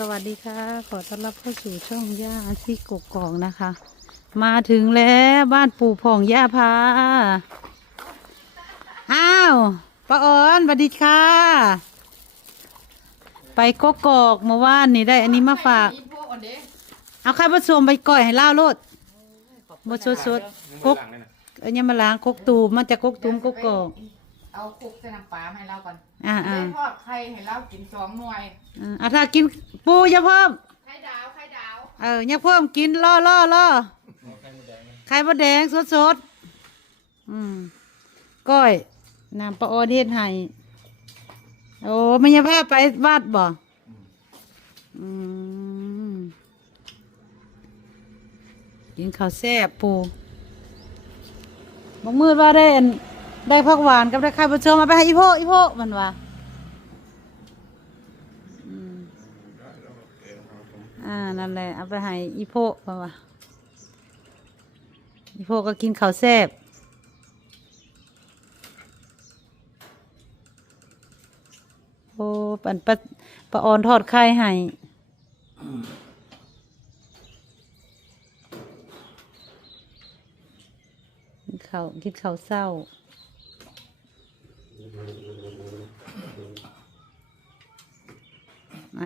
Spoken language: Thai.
สวัสดีค่ะขอต้อนรับเข้าสู่ช่องย่าที่กกอกนะคะ มาถึงแล้วบ้านปู่ผ่องย่าพาอ้าวป้าออนสวัสดีค่ะไปกกอกเมื่อวานนี่ได้อันนี้มาฝากเอาไข่ผสมไปก่อยให้ล่าโลดบดสดๆกกยังมาล้างกกตูมมาจากกกตูมกกอกเอาคลุกใส่น้ำปลาให้เราก่อนได้ทอดไข่ให้เรากิน2 หน่วยถ้ากินปูอย่าเพิ่มไข่ดาวอย่าเพิ่มกินล่อไข่มดแดงสดก้อยน้ำปลาออเฮ็ดให้โอ้ไม่ยาพาไปวัดบ่กินข้าวแซ่บปูบางมืดว่าได้ผักหวานกับได้ไข่ปลาเชื่อมาไปให้อีโพมันว่านั่นแหละเอาไปให้อีโพมันว่าอีโพก็กินข้าวแซ่บโอ้ปันปลาออนทอดไข่ให้กินข้าวเศร้า